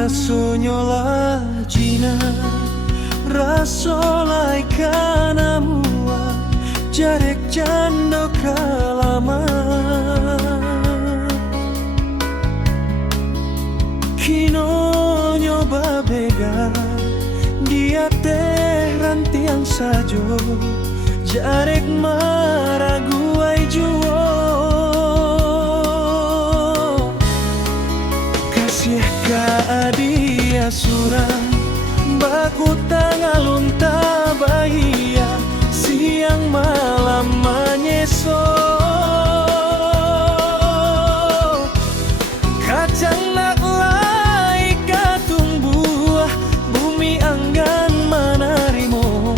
Rasonyola jina Rasolai kanamua Jarek jando kalama Kino nyoba bega Dia teh rantiang sajo Jarek maraguai juo Kasih ka adia surang Baku tangalun tabahia Siang malam menyeso Kacang nak lai katung buah Bumi anggan manarimo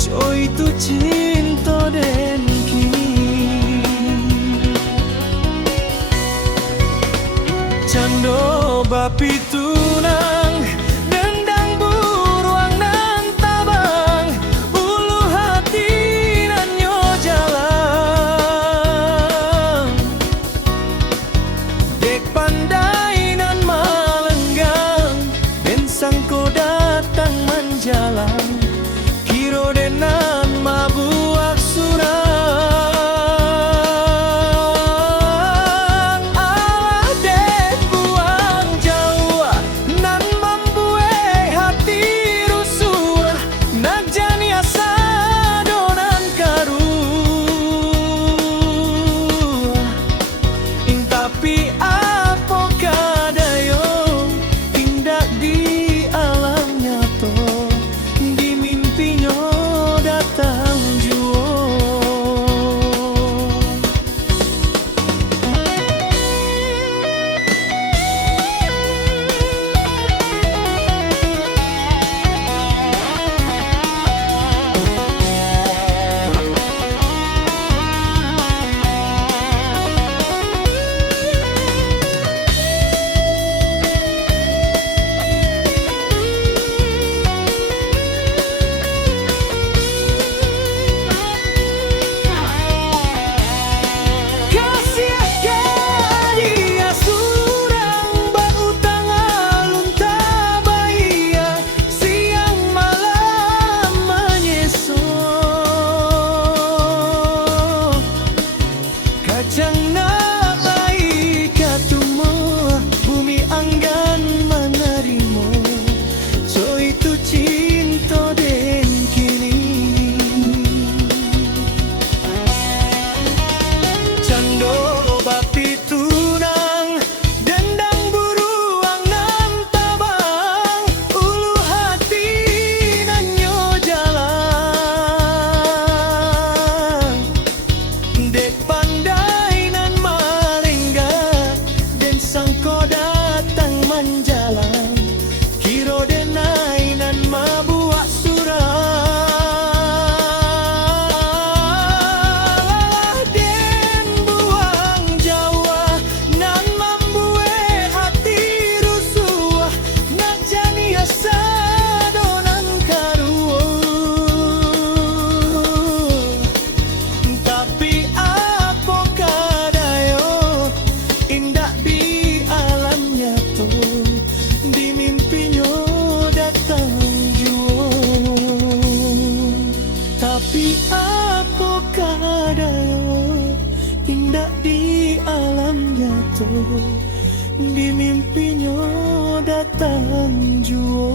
Coy tu cinta den kini Cando bapi tunang Dendang buruang nan tabang Ulu hati nan nyo jalan Dek pandai nan malenggang Den sangko datang menjalan Kiro denan mabuak surang Alah dek buang jauh Nan membuai hati rusuh Nak jani asa donan karu Tapi apa kadayo Tindak di alam nyata Di mimpinya datang juo Kasih dia surang Berutang alun tabahia Siang malam menyeso Kacang nak lai katumu Bumi anggan menerimo So itu cinta den kini Cando bapi tunang Dendang buruang nan tabang Ulu hati nan nyo jalan Dek pandai nan malengga Den sangko datang menjalan Kiro denai nan mabuak surang Den buang jawa Nan membuai hati rusuh Nak jani asa donan karuo Tapi apa kadayo Indah di alam nyata Di mimpinya datang juo Tapi apa kadayo Indah di alam nyata Di mimpinya datang juo